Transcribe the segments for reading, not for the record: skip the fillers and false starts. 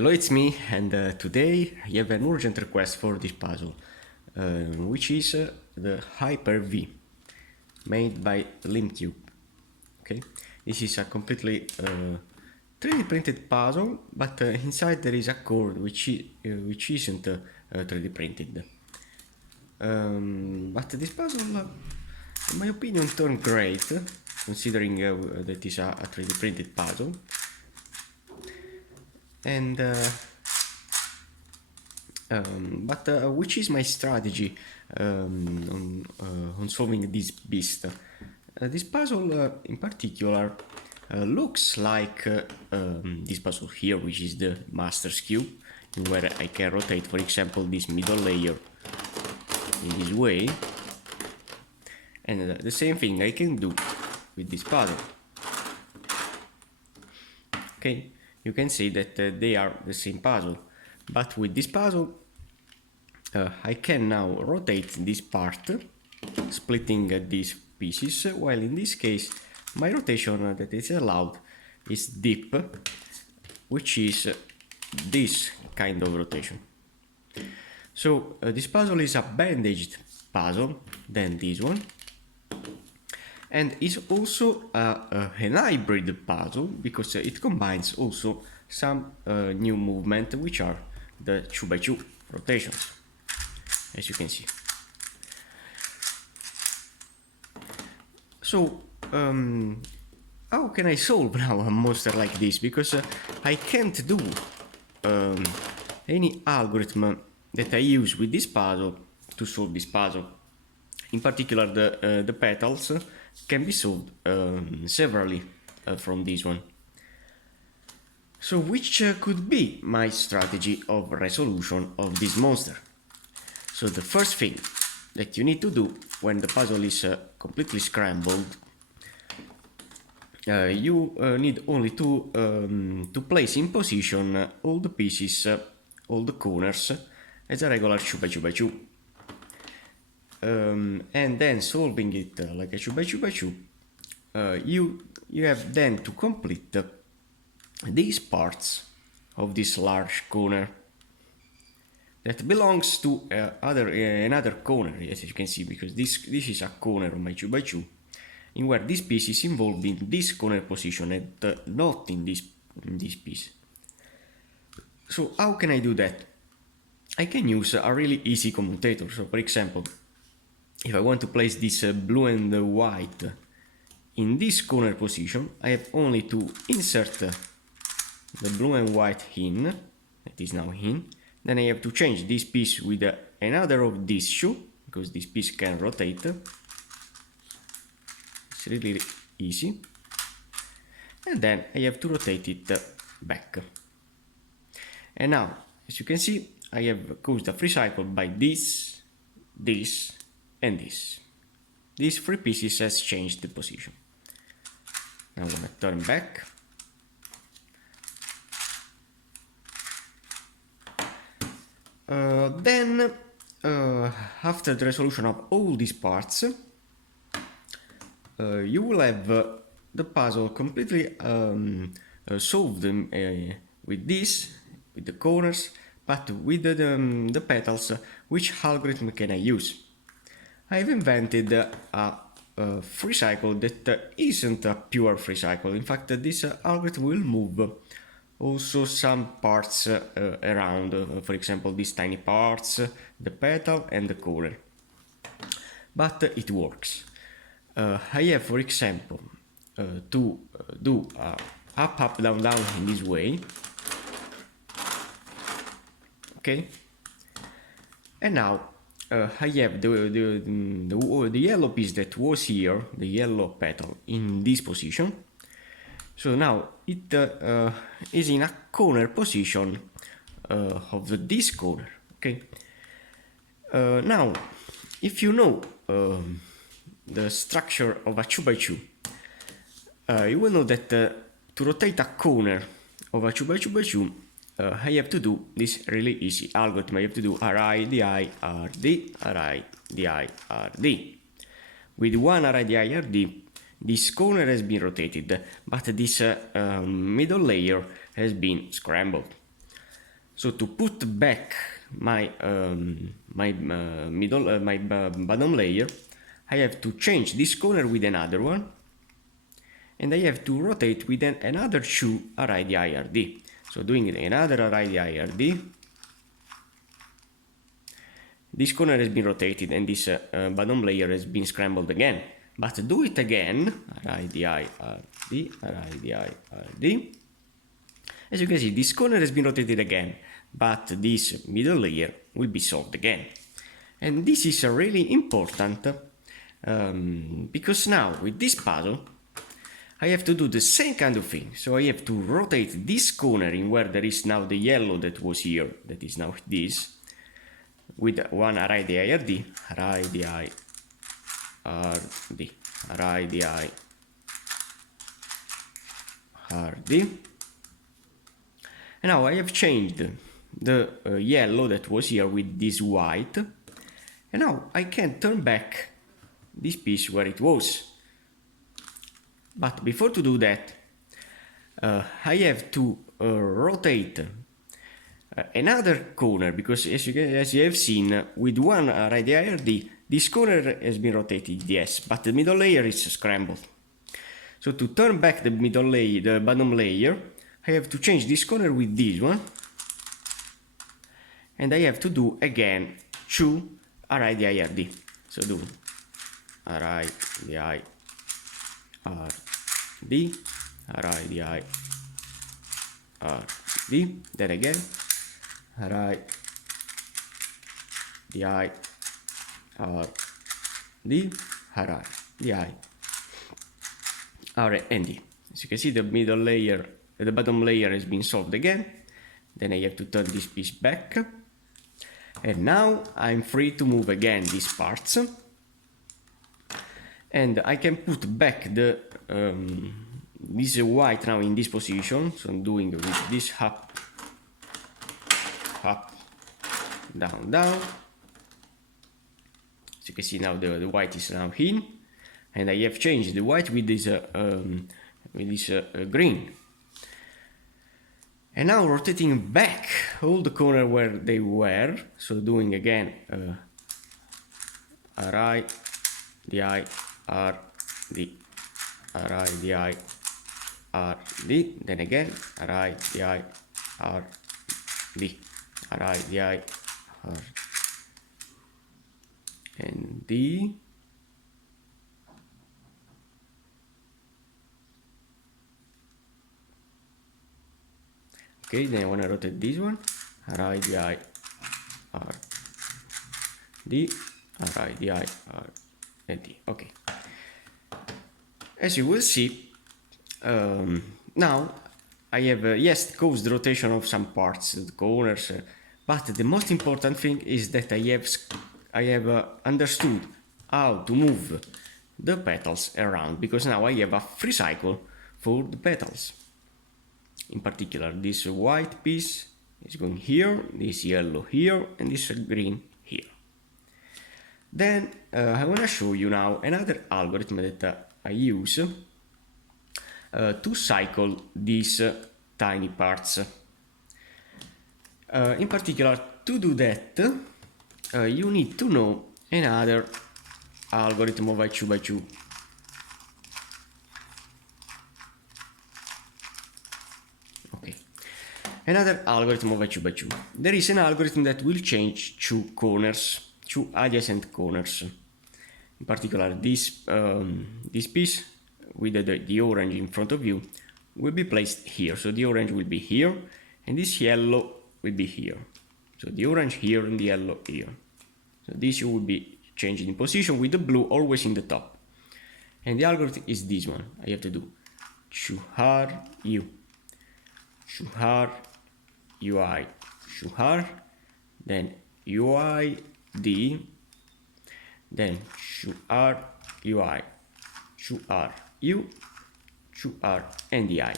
Hello, it's me, and today I have an urgent request for this puzzle, which is the HyperV, made by Limcube. Okay, this is a completely 3D printed puzzle, but inside there is a code which isn't 3D printed. But this puzzle, in my opinion, turned great, considering that it's a 3D printed puzzle. And which is my strategy on solving this beast? This puzzle in particular looks like this puzzle here, which is the Master Skewb, where I can rotate, for example, this middle layer in this way, and the same thing I can do with this puzzle. Okay. You can see that they are the same puzzle, but with this puzzle I can now rotate this part, splitting these pieces, while in this case my rotation that is allowed is deep, which is this kind of rotation. So this puzzle is a bandaged puzzle than this one, and is also an hybrid puzzle because it combines also some new movement, which are the 2x2 rotations, as you can see. So how can I solve now a monster like this? Because I can't do any algorithm that I use with this puzzle to solve this puzzle. In particular, the petals can be solved severally from this one. So which could be my strategy of resolution of this monster? So the first thing that you need to do when the puzzle is completely scrambled, you need only to place in position all the pieces, all the corners, as a regular 2x2x2. And then solving it like a 2x2x2, you have then to complete these parts of this large corner that belongs to another corner, as you can see, because this is a corner of my 2x2, in where this piece is involved in this corner position and not in this piece. So how can I do that? I can use a really easy commutator. So for example, if I want to place this blue and white in this corner position, I have only to insert the blue and white in, that is now in, then I have to change this piece with another of these two, because this piece can rotate. It's really easy. And then I have to rotate it back. And now, as you can see, I have caused a free cycle by this, this, and this. These three pieces has changed the position. Now I'm gonna turn back. Then, after the resolution of all these parts, you will have the puzzle completely solved with this, with the corners, but with the petals. Which algorithm can I use? I've invented a free cycle that isn't a pure free cycle. In fact, this algorithm will move also some parts around, for example, these tiny parts, the petal and the corner. But it works. I have, for example, to do up, up, down, down in this way. Okay. And now I have the yellow piece that was here, the yellow petal, in this position. So now it is in a corner position of this corner. Okay. Now, if you know the structure of a 2x2, you will know that to rotate a corner of a 2x2x2, I have to do this really easy algorithm. I have to do Ri, Di, Rd, Ri, Di, Rd. With one Ri, Di, Rd, this corner has been rotated, but this middle layer has been scrambled. So to put back my bottom layer, I have to change this corner with another one, and I have to rotate with another 2 array the IRD. So doing another array the IRD, this corner has been rotated and this bottom layer has been scrambled again. But do it again, array the IRD, array the IRD. As you can see, this corner has been rotated again, but this middle layer will be solved again. And this is really important because now with this puzzle I have to do the same kind of thing. So I have to rotate this corner in where there is now the yellow that was here, that is now this, with one array the IRD, array the IRD, array the IRD. And now I have changed the yellow that was here with this white, and now I can turn back this piece where it was. But before to do that, I have to rotate another corner, because as you have seen, with one array the IRD, this corner has been rotated, yes, but the middle layer is scrambled. So to turn back the middle layer, the bottom layer, I have to change this corner with this one, and I have to do again 2 array the IRD. So do array the IRD, array the IRD, then again array the IRD, array the IRD. As you can see, the middle layer, the bottom layer has been solved again. Then I have to turn this piece back, and now I'm free to move again these parts, and I can put back the this white now in this position. So I'm doing with this up, down, down. As you can see, now the white is now in, and I have changed the white with this green. And now rotating back all the corner where they were, so doing again array the IRD, array the IRD, then again array the IRD, array the IRD, and the okay, then I want to rotate this one, array the IRD, array the IRD. Okay. As you will see, now I have yes, caused the rotation of some parts, the corners, but the most important thing is that I have understood how to move the petals around, because now I have a free cycle for the petals. In particular, this white piece is going here, this yellow here, and this green here. Then I want to show you now another algorithm that I use to cycle these tiny parts. In particular, to do that, you need to know another algorithm of H2x2. Another algorithm of H2x2. There is an algorithm that will change 2 corners, 2 adjacent corners. In particular, this piece with the orange in front of you will be placed here. So the orange will be here, and this yellow will be here. So the orange here and the yellow here. So this will be changing in position with the blue always in the top. And the algorithm is this one. I have to do shuhar u, shuhar UI, shuhar, then UID, then shuhar UI, shuhar U, shuhar and the I.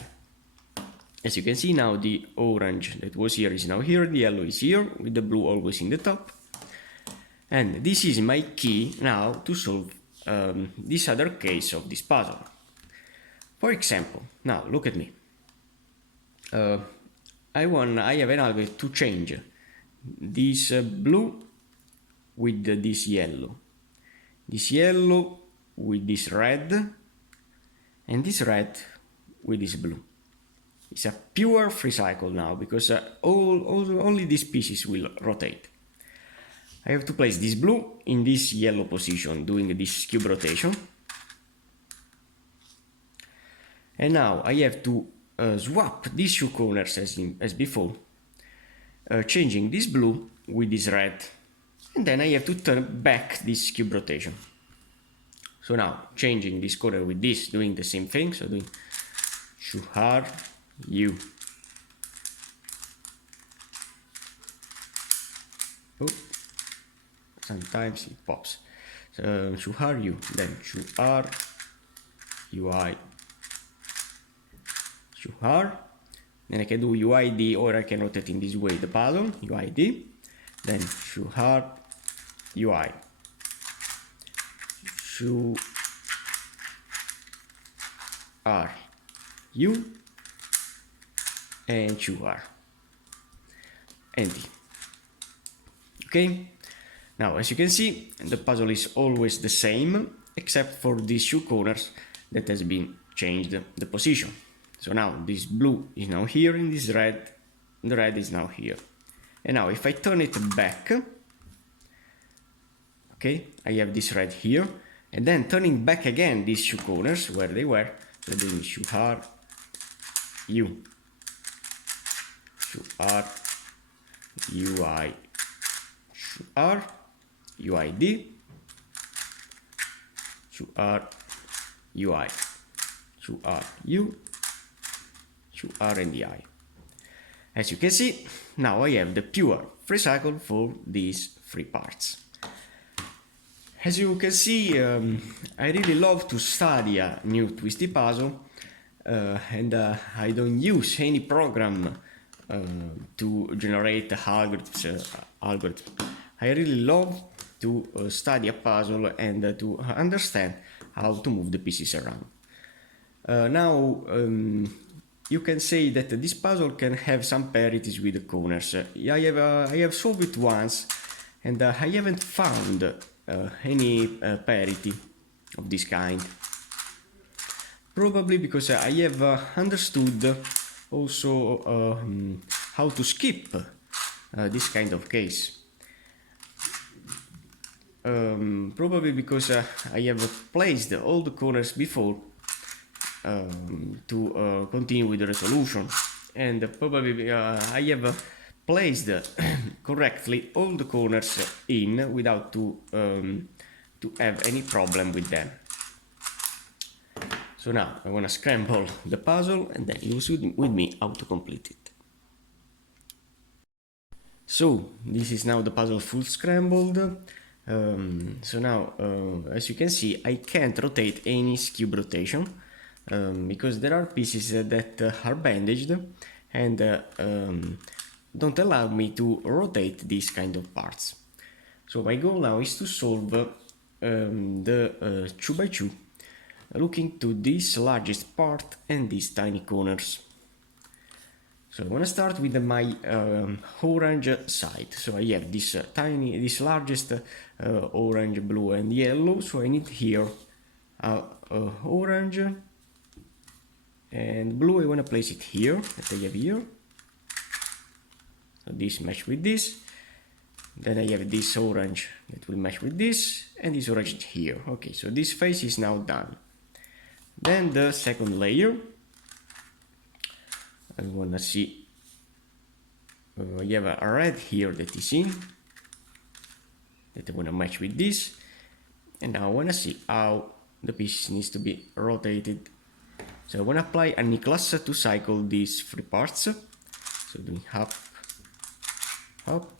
As you can see now, the orange that was here is now here, the yellow is here, with the blue always in the top. And this is my key now to solve this other case of this puzzle. For example, now look at me. I have an algorithm to change this blue with this yellow with this red, and this red with this blue. It's a pure free cycle now, because only these pieces will rotate. I have to place this blue in this yellow position, doing this cube rotation. And now I have to swap these two corners as before, changing this blue with this red. And then I have to turn back this cube rotation. So now, changing this corner with this, doing the same thing, so doing shuhar U. Oh, sometimes it pops. So shuhar U, then shuhar UI. Shuhar. Then I can do UID, or I can rotate in this way the puzzle, UID. Then shuhar UI. Shuhar U and shuhar. Empty. Okay. Now, as you can see, the puzzle is always the same, except for these two corners that has been changed the position. So now this blue is now here, and this red, the red is now here. And now if I turn it back, okay, I have this red here, and then turning back again these two corners where they were, so doing shuhar U, shuhar UI, shuhar UID, shuhar UI, shuhar U, shuhar and the I. As you can see, now I have the pure free cycle for these three parts. As you can see, I really love to study a new twisty puzzle, and I don't use any program to generate algorithms. I really love to study a puzzle and to understand how to move the pieces around. Now, you can say that this puzzle can have some parities with the corners. I have solved it once, and I haven't found any parity of this kind. Probably because I have understood also how to skip this kind of case. Probably because I have placed all the corners before to continue with the resolution, and probably I have placed correctly all the corners in without to have any problem with them. So now I want to scramble the puzzle, and then you will see with me how to complete it. So this is now the puzzle full scrambled. So now, as you can see, I can't rotate any Skewb rotation because there are pieces that are bandaged and don't allow me to rotate these kind of parts. So my goal now is to solve the 2x2, looking to this largest part and these tiny corners. So I want to start with my orange side. So I have this largest orange, blue and yellow. So I need here orange and blue. I want to place it here, that I have here. So this match with this. Then I have this orange that will match with this, and this orange here. Okay, so this face is now done. Then the second layer. I want to see, you have a red here that is in, that I want to match with this, and now I want to see how the piece needs to be rotated. So I want to apply a Niklas to cycle these three parts. So doing up, up,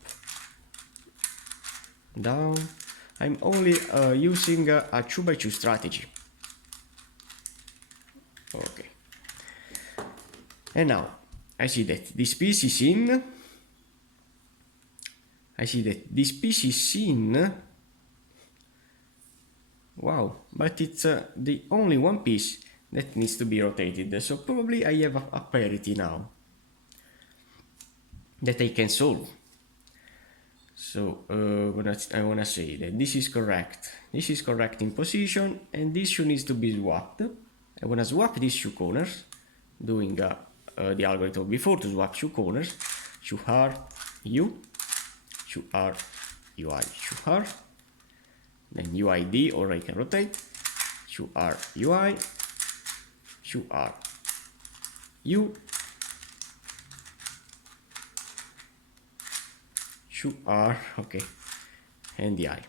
down. I'm only using a 2x2 strategy. Okay. And now, I see that this piece is in. I see that this piece is in. Wow, but it's the only one piece that needs to be rotated. So probably I have a parity now. that I can solve. So I wanna say that this is correct. This is correct in position, and this shoe needs to be swapped. I wanna swap these shoe corners, doing the algorithm before to swap shoe corners. Shoe R, U, shoe R, UI, shoe R, then UID, or I can rotate. Shoe R, UI, shoe R, U, shoe R, okay, and the I.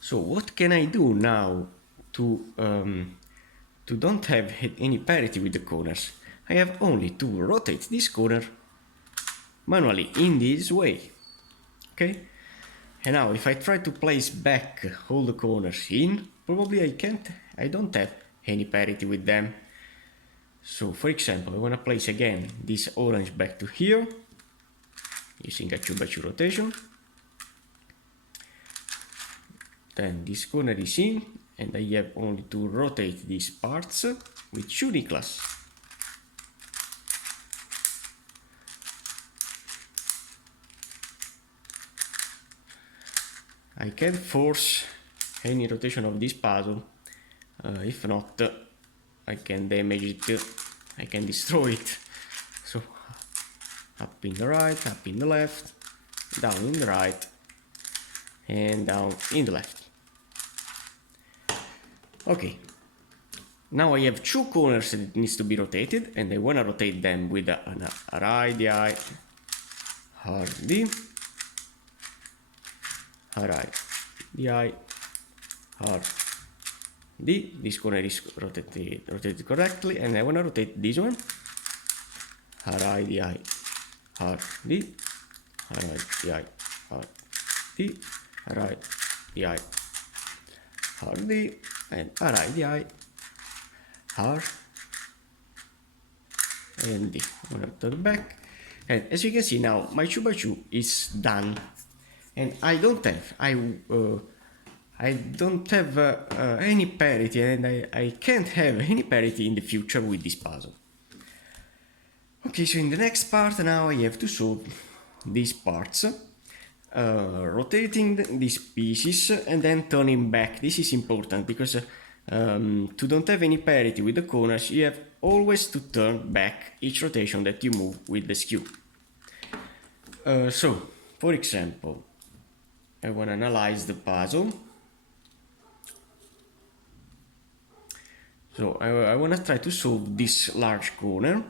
So what can I do now to don't have any parity with the corners? I have only to rotate this corner manually in this way, okay? And now if I try to place back all the corners in, probably I don't have any parity with them. So for example, I want to place again this orange back to here, using a 2x2 rotation. Then this corner is in, and I have only to rotate these parts with uniqueness. I can't force any rotation of this puzzle, if not I can damage it, I can destroy it. So up in the right, up in the left, down in the right, and down in the left. Okay, now I have two corners that needs to be rotated, and I want to rotate them with an RI, RD, RI, DI, RD. This corner is rotated correctly, and I want to rotate this one. RI, DI, RD, RI, DI, RD, RI, DI, RD, and RI, DI, R, and D. I'm gonna turn back, and as you can see now, my 2x2 is done. And I don't have any parity, and I can't have any parity in the future with this puzzle. Okay, so in the next part now I have to solve these parts, rotating these pieces and then turning back. This is important because to don't have any parity with the corners, you have always to turn back each rotation that you move with the skew. So, for example, I want to analyze the puzzle. So I want to try to solve this large corner.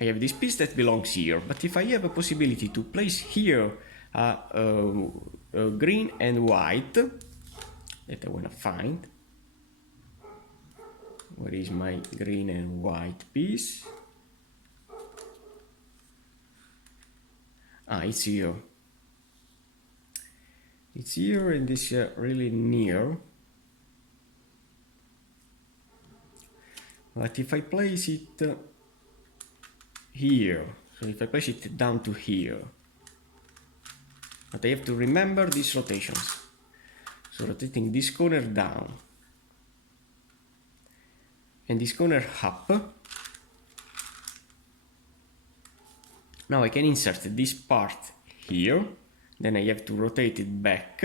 I have this piece that belongs here, but if I have a possibility to place here green and white, that I want to find. Where is my green and white piece? Ah, it's here. It's here, and it's really near. But if I place it here, so if I place it down to here, but I have to remember these rotations. So rotating this corner down and this corner up. Now I can insert this part here. Then I have to rotate it back.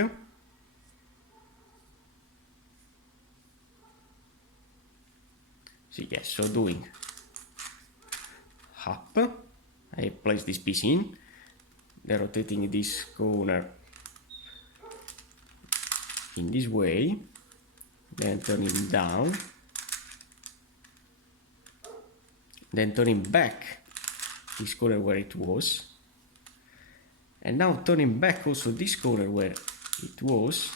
So yes, so doing up, I place this piece in, then rotating this corner in this way, then turning down, then turning back this corner where it was, and now turning back also this corner where it was.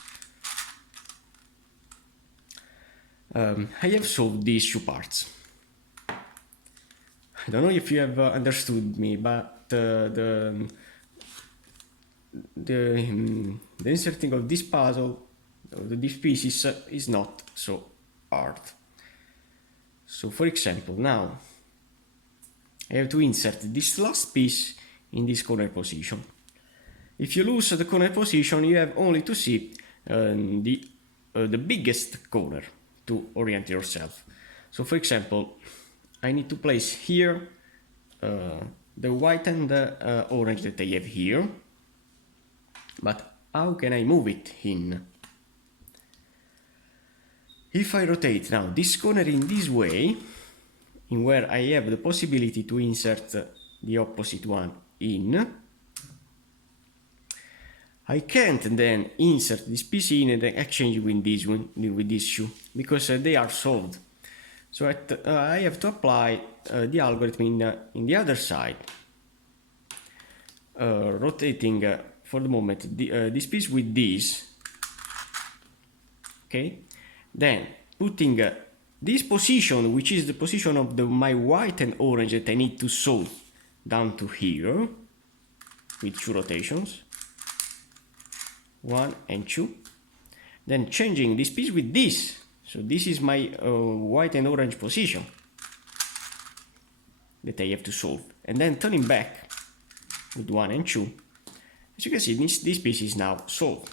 I have solved these two parts. I don't know if you have understood me, but the inserting of this puzzle, of these pieces, is not so hard. So for example, now I have to insert this last piece in this corner position. If you lose the corner position, you have only to see the biggest corner to orient yourself. So for example, I need to place here the white and the orange that I have here. But how can I move it in? If I rotate now this corner in this way, in where I have the possibility to insert the opposite one in, I can't then insert this piece in and then exchange with this one, with this shoe, because they are solved. So I have to apply the algorithm in the other side, rotating for the moment this piece with this, okay, then putting this position, which is the position of my white and orange that I need to solve, down to here with 2 rotations, 1 and 2, then changing this piece with this. So this is my white and orange position that I have to solve, and then turning back with 1 and 2. As you can see, this piece is now solved.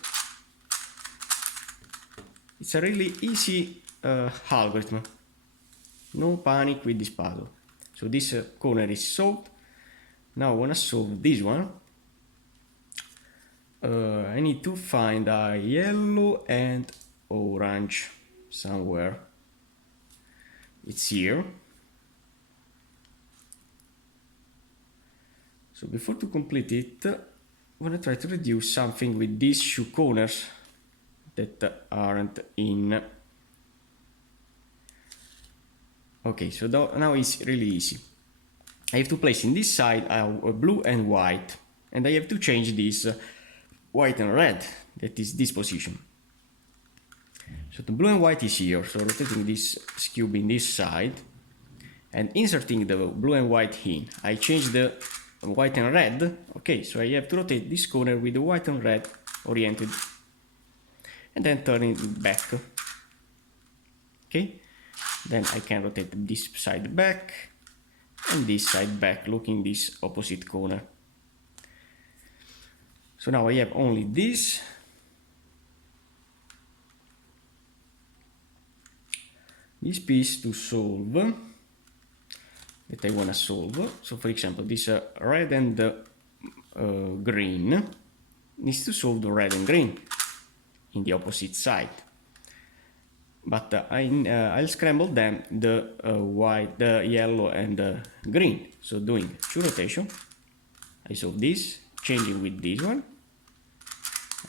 It's a really easy algorithm. No panic with this puzzle. So this corner is solved. Now I want to solve this one. I need to find a yellow and orange somewhere. It's here. So before to complete it, I want to try to reduce something with these 2 corners that aren't in. Okay, so now it's really easy. I have to place in this side a blue and white, and I have to change this white and red, that is this position. So the blue and white is here, so rotating this Skewb in this side and inserting the blue and white in. I change the white and red. Okay, so I have to rotate this corner with the white and red oriented and then turning it back. Okay, then I can rotate this side back and this side back, looking this opposite corner. So now I have only this. This piece to solve that I want to solve. So for example, this red and green needs to solve the red and green in the opposite side. But I'll scramble them, the white, the yellow and the green. So doing 2 rotation, I solve this, changing with this one,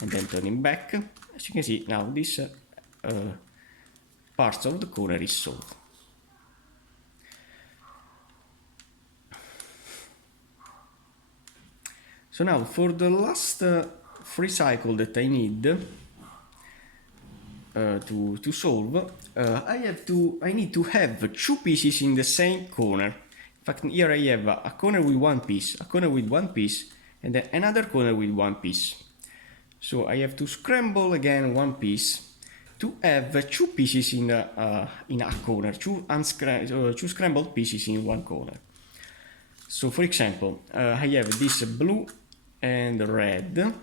and then turning back. As you can see, now this parts of the corner is solved. So now for the last free cycle that I need to solve, I need to have 2 pieces in the same corner. In fact, here I have a corner with 1 piece, a corner with 1 piece, and then another corner with 1 piece. So I have to scramble again 1 piece to have 2 pieces in a corner, 2 scrambled pieces in 1 corner. So for example, I have this blue and red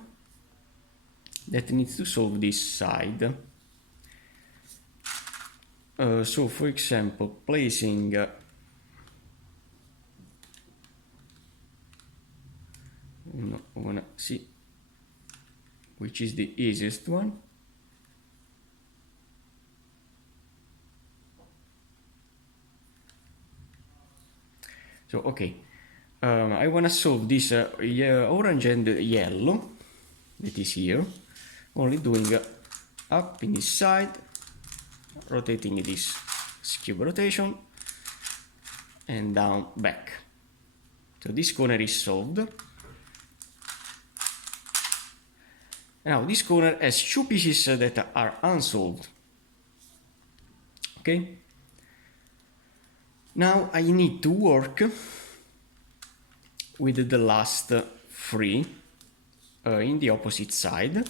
that needs to solve this side. So for example, placing I wanna see which is the easiest one. So okay, I want to solve this orange and yellow that is here, only doing up in this side, rotating this Skewb rotation, and down back. So this corner is solved. Now this corner has 2 pieces that are unsolved. Okay. Now I need to work with the last 3 in the opposite side.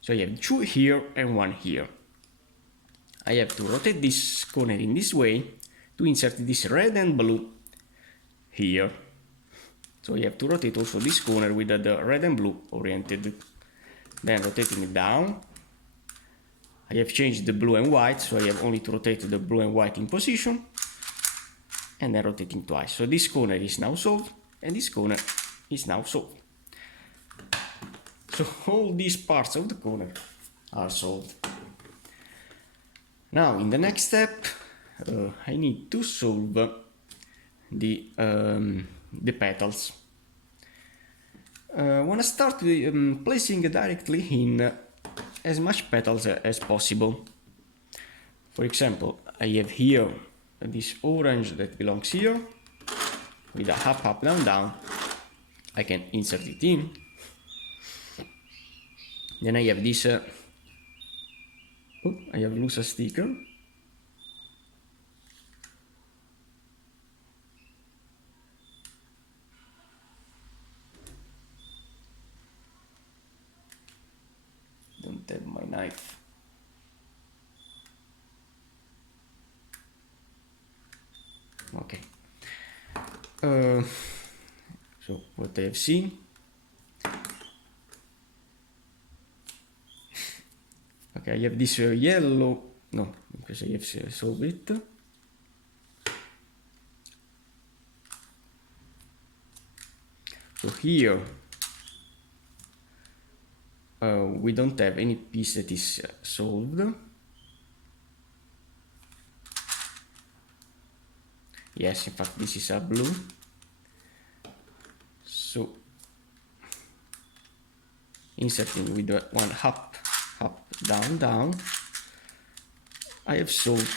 So I have 2 here and 1 here. I have to rotate this corner in this way to insert this red and blue here. So I have to rotate also this corner with the red and blue oriented. Then rotating it down. I have changed the blue and white, so I have only to rotate the blue and white in position. and then rotating twice. So this corner is now solved, and this corner is now solved. So all these parts of the corner are solved. Now in the next step, I need to solve the petals. I want to start with placing directly in as much petals as possible. For example, I have here this orange that belongs here with a up, up, down, down. I can insert it in. Then I have this, I have loose a sticker. Don't have my knife. Okay. So what I have seen. Okay, I have this yellow. No, because I have solved it. So here we don't have any piece that is solved. Yes, in fact, this is a blue. So inserting with one up, up, down, down. I have solved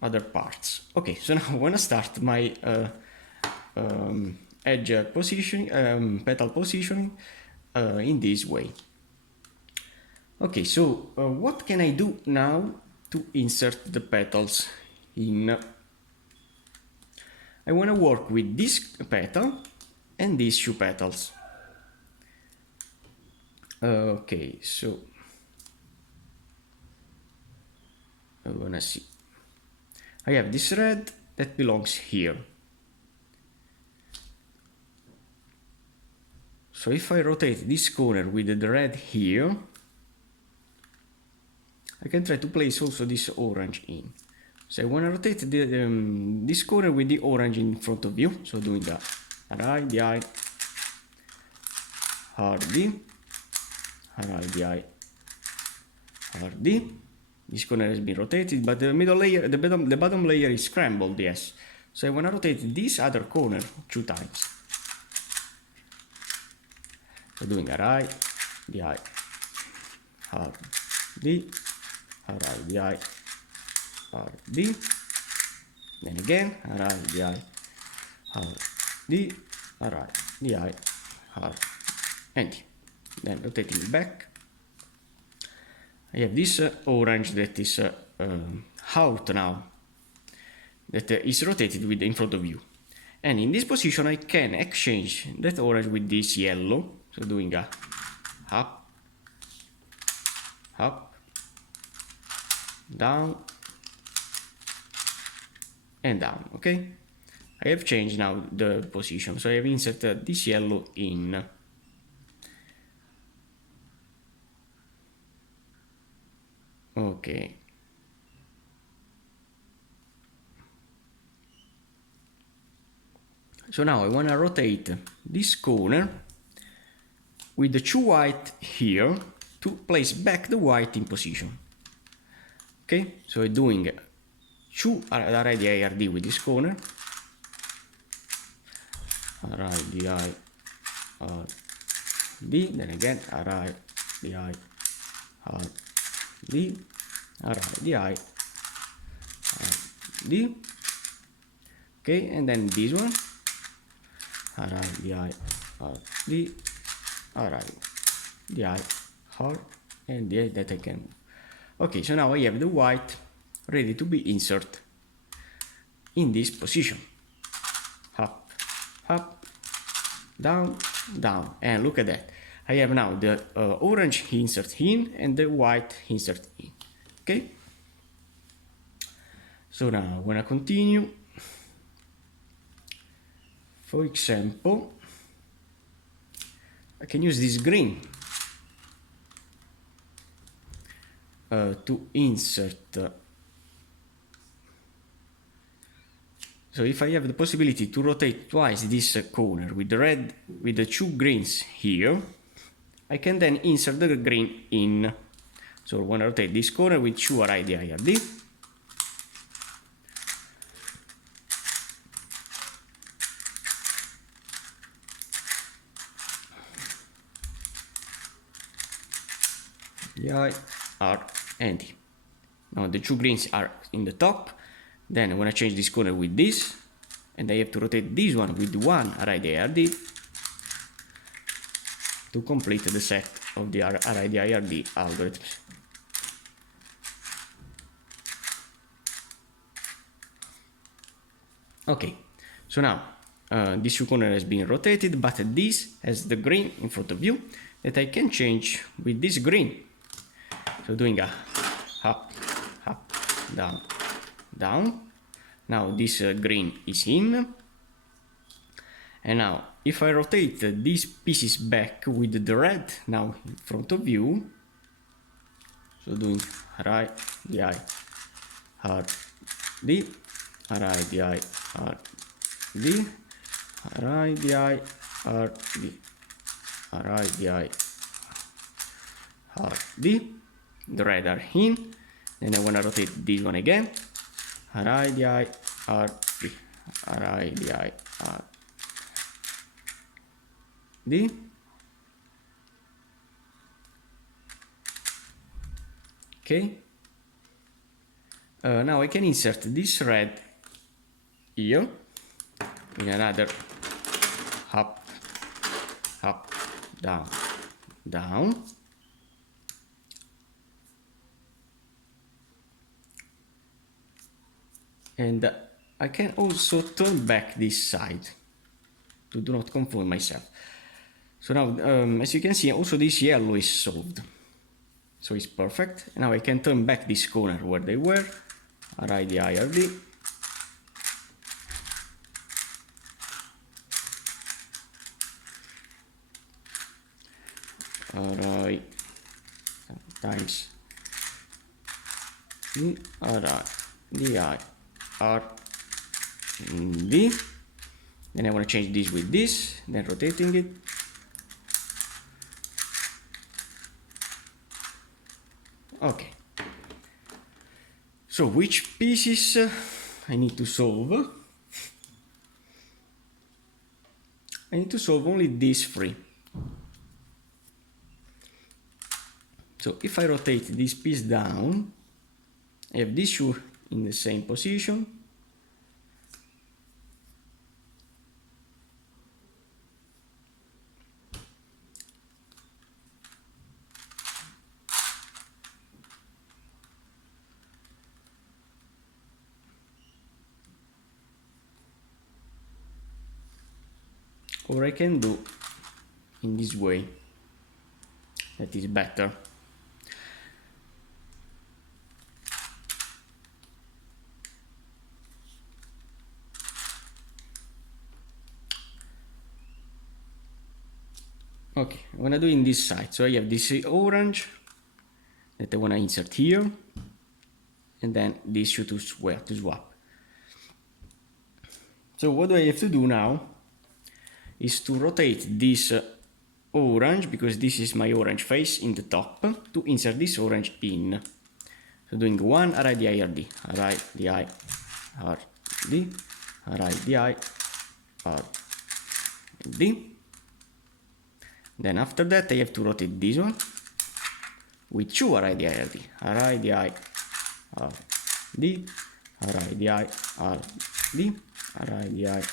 other parts. Okay, so now I want to start my edge positioning, petal positioning in this way. Okay, so what can I do now to insert the petals in? I want to work with this petal and these two petals. Okay, so I want to see. I have this red that belongs here. So if I rotate this corner with the red here, I can try to place also this orange in. So I want to rotate this corner with the orange in front of you. So doing that. Alright, the eye, hardy, alright, the eye, hardy. This corner has been rotated, but the middle layer, the bottom layer is scrambled, yes. So I want to rotate this other corner 2 times. So doing alright, the eye, hardy, alright, the eye, hardy. Then again, alright, the eye, hardy, alright, the eye, hardy, and then rotating it back. I have this orange that is out now, that is rotated with in front of you. And in this position I can exchange that orange with this yellow. So doing a up, up, down, and down, okay? I have changed now the position, so I have inserted this yellow in. Okay. So now I want to rotate this corner with the 2 white here to place back the white in position. Okay, so I'm doing 2 already IRD with this corner. Alright, the I D, then again, alright, the I D, alright, the I D. Okay, and then this one, alright, the I D, alright, the I R, and the that I can. Okay, so now I have the white ready to be inserted in this position. Up, up, down, down, and look at that. I have now the orange insert in and the white insert in. Okay. So now I want to continue. For example, I can use this green to insert So if I have the possibility to rotate twice this corner with the two greens here, I can then insert the green in. So I want to rotate this corner with two RID. The eye are empty. Now the two greens are in the top. Then I want to change this corner with this, and I have to rotate this one with one RID to complete the set of the RID algorithms. Okay, so now this two corner has been rotated, but this has the green in front of you that I can change with this green. So doing a up, up, down, down. Now this green is in. And now if I rotate these pieces back with the red now in front of you, so doing right, the eye, hard, D, right, the eye, hard, D, right, the eye, hard, D, right, the eye, hard, D. The red are in. Then I want to rotate this one again. Right, the eye, hard, D, right, the eye, hard, D. Okay. Now I can insert this red here in another up, up, down, down. And I can also turn back this side to do not confuse myself. So now, as you can see, also this yellow is solved. So it's perfect. Now I can turn back this corner where they were. RID, IRD. RID times RID, DI, R, D. Then I want to change this with this, then rotating it. Okay. So which pieces I need to solve? I need to solve only these three. So if I rotate this piece down, I have this shoe in the same position. Or I can do in this way, that is better. Okay, I want to do in this side, so I have this orange that I want to insert here, and then this should to swap. So what do I have to do now? Is to rotate this orange, because this is my orange face in the top, to insert this orange in. So doing one RID, IRD, RID, RD, RID, RD. Then after that I have to rotate this one with two RID, IRD, RID, RD, RID, RD, RID,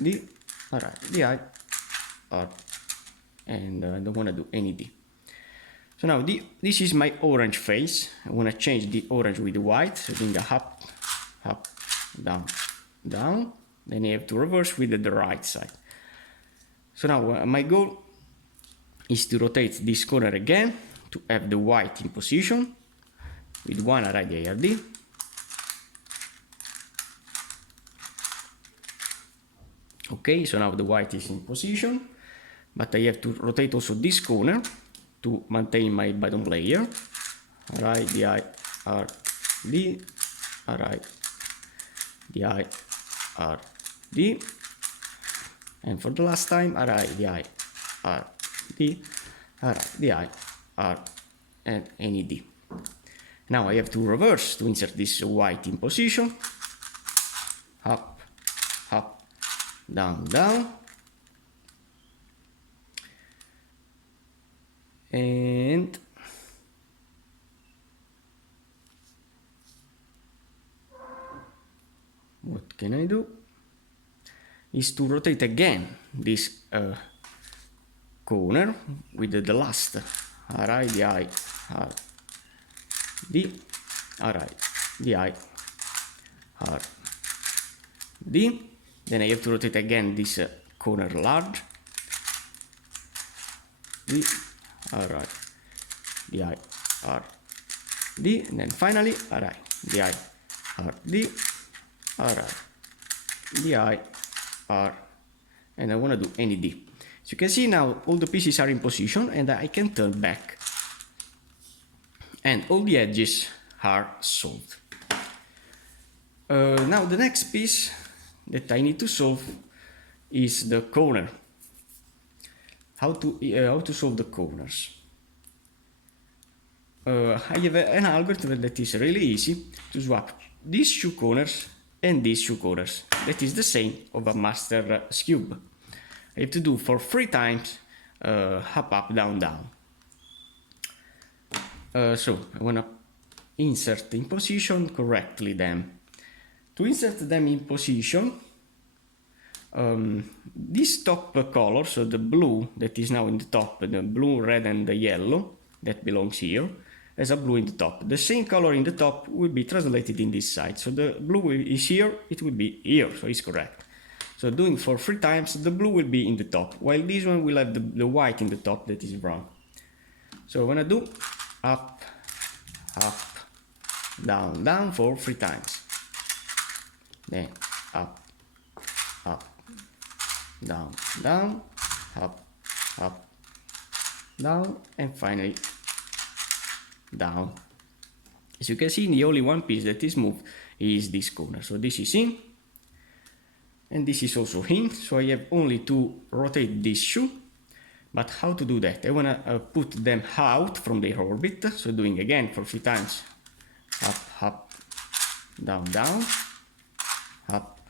D, alright, DI, R, and I don't want to do any D. So now this is my orange face. I want to change the orange with the white, so doing a up, up, down, down. Then I have to reverse with the right side. So now my goal is to rotate this corner again to have the white in position with one RID, IRD. Okay, so now the white is in position, but I have to rotate also this corner to maintain my bottom layer. RID, RD, RID, di, r, d, and for the last time, ri, di, r, d, ri, di, r, and any d. Now I have to reverse to insert this white in position. Up, up, down, down. And what can I do? Is to rotate again this corner with the last ri, di, r, d, ri, di, r, d. Then I have to rotate again this corner large, d, ri, di, r, d, and then finally ri, di, r, d, r, di, r, and I want to do any d. So you can see now all the pieces are in position and I can turn back. And all the edges are solved. Now the next piece that I need to solve is the corner. How to solve the corners? I have an algorithm that is really easy to swap these two corners and these two corners. That is the same of a Master Skewb. I have to do for 3 times up, up, down, down. So I want to insert in position correctly them. To insert them in position, this top color, so the blue that is now in the top, the blue, red and the yellow that belongs here, as a blue in the top. The same color in the top will be translated in this side. So the blue is here, it will be here, so it's correct. So doing for 3 times, the blue will be in the top, while this one will have the white in the top that is wrong. So I'm gonna do up, up, down, down for 3 times. Then up, up, down, down, up, up, down, and finally down. As you can see, the only one piece that is moved is this corner. So this is in, and this is also in. So I have only to rotate these two. But how to do that? I want to put them out from their orbit. So doing again for 3 times. Up, up, down, down, up,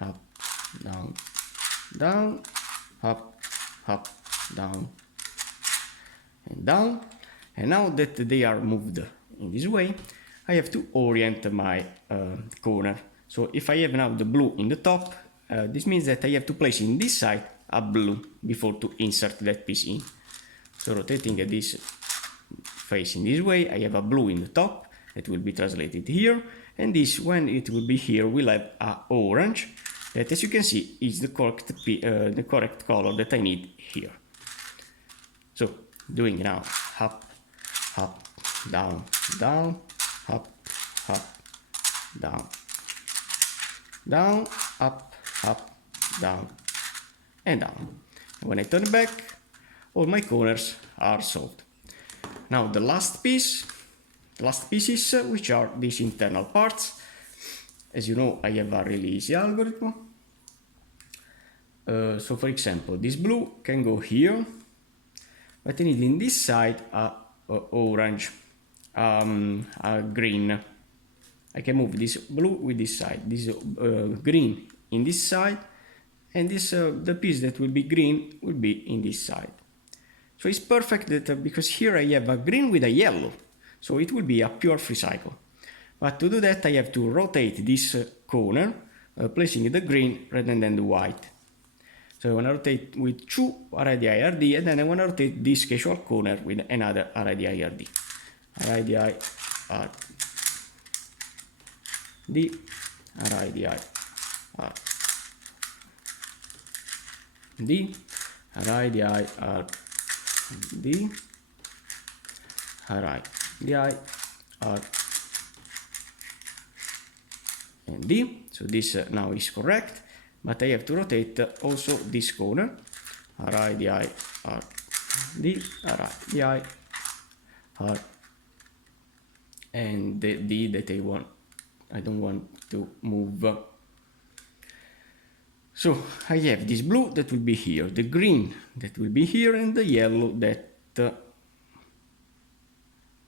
up, down, down, up, up, down, and down. And now that they are moved in this way, I have to orient my corner. So if I have now the blue in the top, this means that I have to place in this side a blue before to insert that piece in. So rotating this face in this way, I have a blue in the top that will be translated here, and this, when it will be here, will have a orange that, as you can see, is the correct color that I need here. So doing now up, up, down, down, up, up, down, down, up, up, down, and down. When I turn back, all my corners are solved. Now the last pieces, which are these internal parts. As you know, I have a really easy algorithm. So for example, this blue can go here, but I need in this side a orange, a green. I can move this blue with this side, this green in this side, and this the piece that will be green will be in this side. So it's perfect that because here I have a green with a yellow, so it will be a pure free cycle. But to do that, I have to rotate this corner, placing the green rather than the white. So I want to rotate with 2 RIDI-RD, and then I want to rotate this casual corner with another RIDI-RD. RIDI-RD, RIDI-RD, RIDI-RD, RIDI-RD, and D. So this now is correct, but I have to rotate also this corner, RIDI-RD, RIDI-RD, and the D that I want I don't want to move. So I have this blue that will be here, the green that will be here, and the yellow that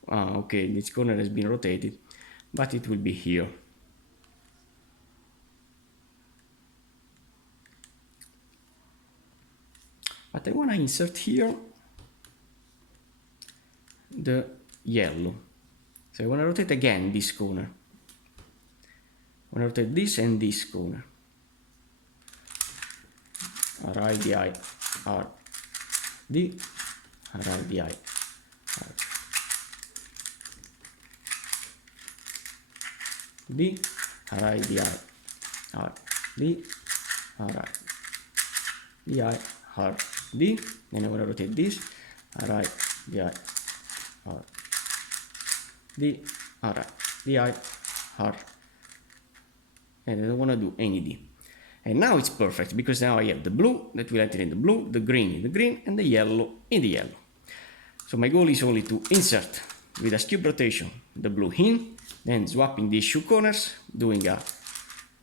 okay, this corner has been rotated, but it will be here. But I want to insert here the yellow. So I want to rotate again this corner. I want to rotate this and this corner. Right the eye, R, D, right the eye, R, D, right the eye, R, D, right the eye, R, D. Then I want to rotate this, right the eye, R, D, right the eye, R, and I don't want to do any D. And now it's perfect, because now I have the blue that will enter in the blue, the green in the green, and the yellow in the yellow. So my goal is only to insert with a Skewb rotation the blue in, then swapping these two corners, doing a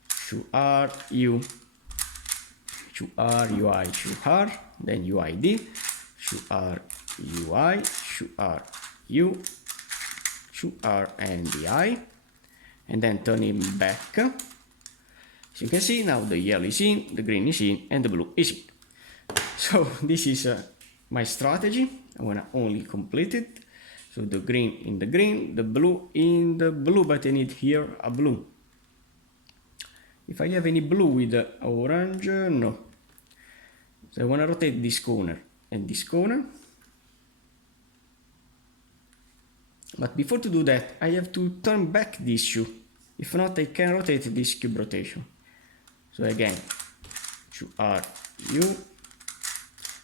shoe R, U, shoe R, UI, shoe R, then UID, shoe R, UI, shoe R, U, shoe R, and the I, and then turn him back. As you can see, now the yellow is in, the green is in, and the blue is in. So this is my strategy. I want to only complete it. So the green in the green, the blue in the blue, but I need here a blue. If I have any blue with the orange, no. So I want to rotate this corner and this corner. But before to do that, I have to turn back this shoe. If not, I can rotate this Skewb rotation. So again, shoe R, U,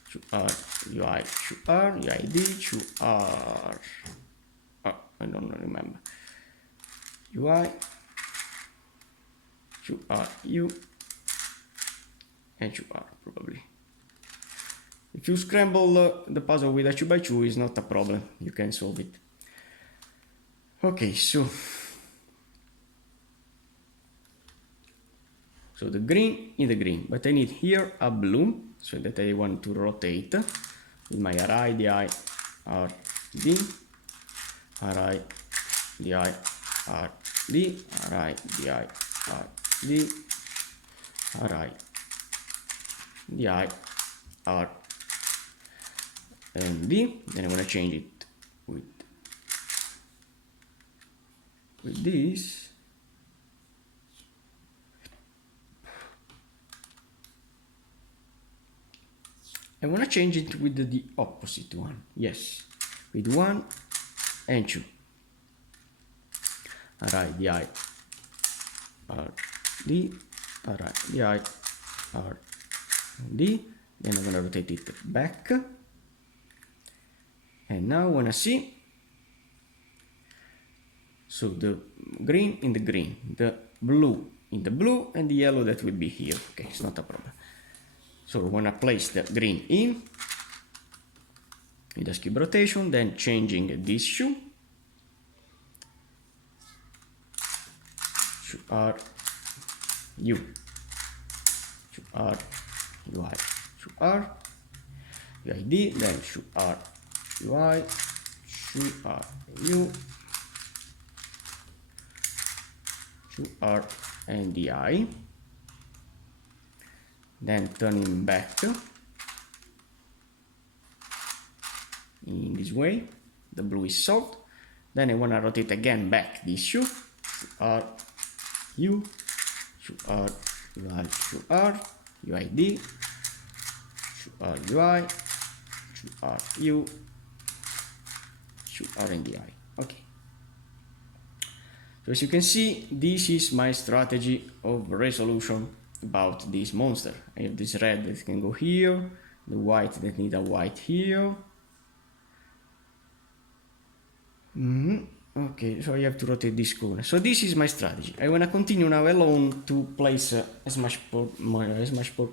shoe R, UI, shoe R, UID, shoe R. Oh, I don't remember. UI, shoe R, U, and shoe R probably. If you scramble the puzzle with a 2x2, is not a problem. You can solve it. Okay, so the green in the green, but I need here a blue, so that I want to rotate with my RI, DI, RD, RI, DI, RD, RI, DI, RD, RI, DI, R, and D. Then I want to change it with this. I want to change it with the opposite one. Yes, with 1 and 2. Alright, the I, R, D, alright, the I, R, D. Then I'm going to rotate it back. And now I want to see. So the green in the green, the blue in the blue, and the yellow that will be here. Okay, it's not a problem. So I want to place the green in with the Skewb rotation, then changing this shoe. Shoe R, U, shoe R, UI, shoe R, UID, then shoe R, UI, shoe R, U, shoe R, and the I. Then turning back in this way. The blue is solved. Then I want to rotate again back this shoe. Shoe R, U, shoe R, UI, shoe R, UID, shoe R, UI, shoe R, U, shoe R, and the I. Okay. So as you can see, this is my strategy of resolution about this monster. I have this red that can go here, the white that need a white here. Okay, so I have to rotate this corner. So this is my strategy. I want to continue now alone to place as much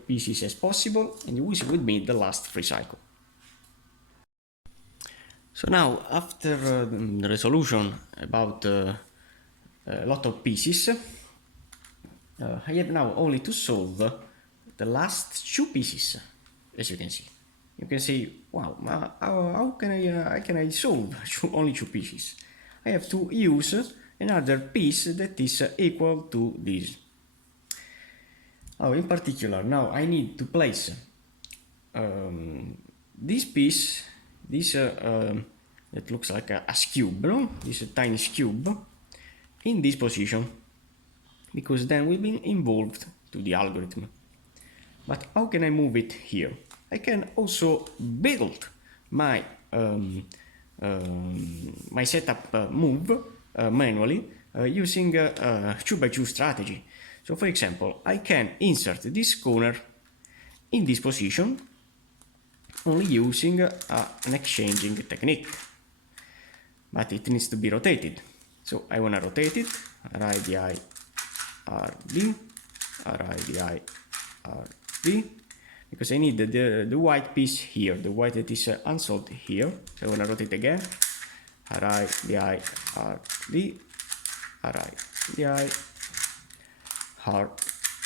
pieces as possible, and you will see with me the last free cycle. So now, after the resolution about a lot of pieces. I have now only to solve the last 2 pieces, as you can see. You can say, wow, how can I solve only 2 pieces? I have to use another piece that is equal to this. Oh, in particular, now I need to place this piece, this that looks like a skewb, no? This tiny skewb, in this position, because then we've been involved to the algorithm. But how can I move it here? I can also build my my setup move manually using a 2x2 strategy. So for example, I can insert this corner in this position only using an exchanging technique, but it needs to be rotated. So I want to rotate it, RIDI, RD, RIDI, RD, because I need the white piece here, the white that is unsolved here. So I want to rotate again, RIDI, RD, RIDI, R,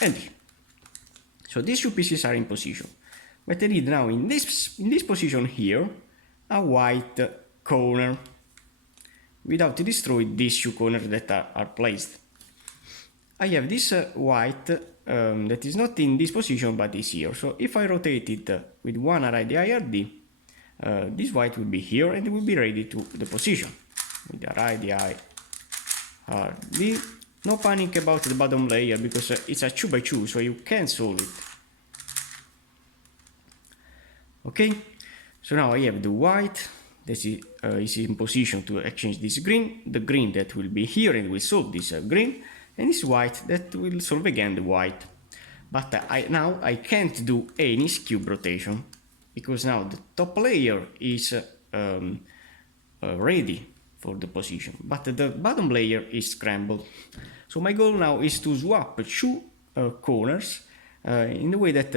and D. So these 2 pieces are in position. But I need now in this position here a white corner without destroy these 2 corners that are placed. I have this white that is not in this position but is here. So if I rotate it with one RIDI this white will be here and it will be ready to the position with the RIDI RD. No panic about the bottom layer because it's a 2x2, so you can solve it. Okay, so now I have the white that is in position to exchange this green, the green that will be here and will solve this green, and this white that will solve again the white. But now I can't do any Skewb rotation because now the top layer is ready for the position, but the bottom layer is scrambled. So my goal now is to swap 2 corners in the way that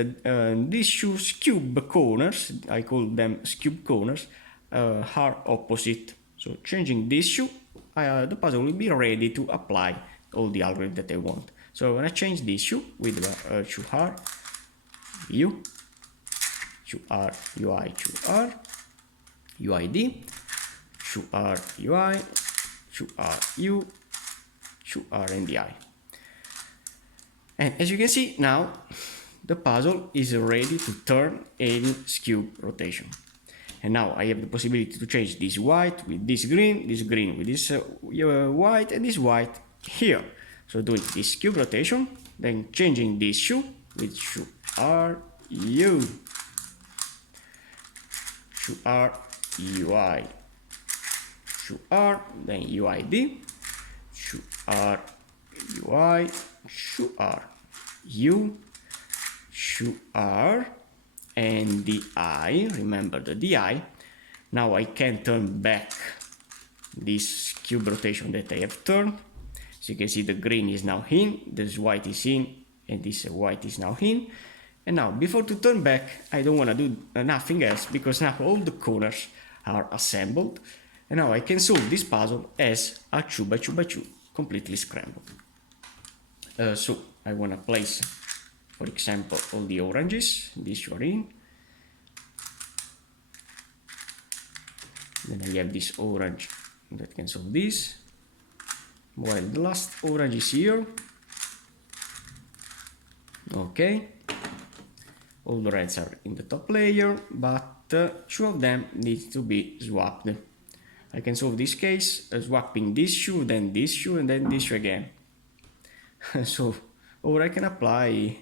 these 2 Skewb corners, I call them Skewb corners, are opposite. So changing these 2, the puzzle will be ready to apply all the algorithm that I want. So I'm gonna change this 2 with 2R, U, 2R, UI, 2R, UID, 2R, UI, 2R, U, 2R, and DI. And as you can see now, the puzzle is ready to turn any Skewb rotation. And now I have the possibility to change this white with this green with this white, and this white here. So doing this Skewb rotation, then changing this 2 with 2R, U, 2R, UI, 2R, then UID, 2R, UI, 2R, U, 2R, and DI. Remember the DI. Now I can turn back this Skewb rotation that I have turned. So you can see the green is now in, this white is in, and this white is now in. And now before to turn back, I don't want to do nothing else because now all the corners are assembled. And now I can solve this puzzle as a 2x2x2, completely scrambled. So I want to place, for example, all the oranges, these are in. Then I have this orange that can solve this, while the last orange is here. Okay, all the reds are in the top layer, but 2 of them need to be swapped. I can solve this case swapping this 2, then this 2, and then this 2 again. So, or I can apply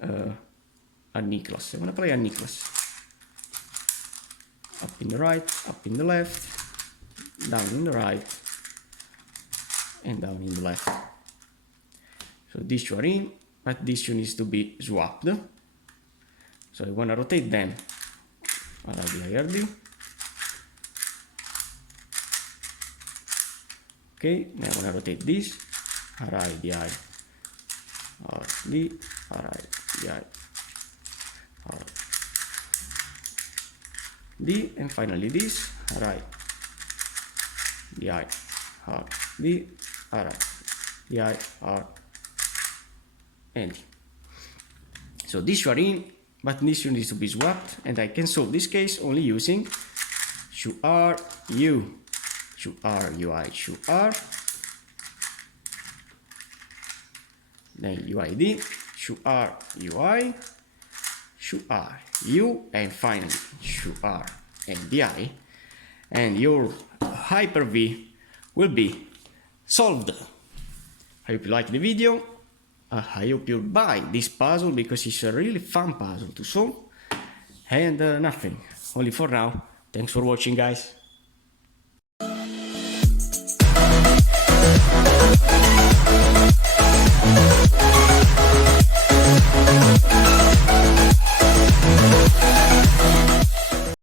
a Nicholas. I'm gonna play a Nicholas. Up in the right, up in the left, down in the right, and down in the left. So these 2 are in, but this 2 needs to be swapped. So I want to rotate them. RD. Okay, now I want to rotate this. RD, RD, D, and finally this, right, DI, D, Alright, the I, R, and D. So this you are in, but this one needs to be swapped, and I can solve this case only using should R, U, should R, UI, should R, then UID, should R, UI, should R, U, and finally should R and DI, and your HyperV will be solved. I hope you liked the video. I hope you'll buy this puzzle because it's a really fun puzzle to solve. And nothing, only for now. Thanks for watching, guys.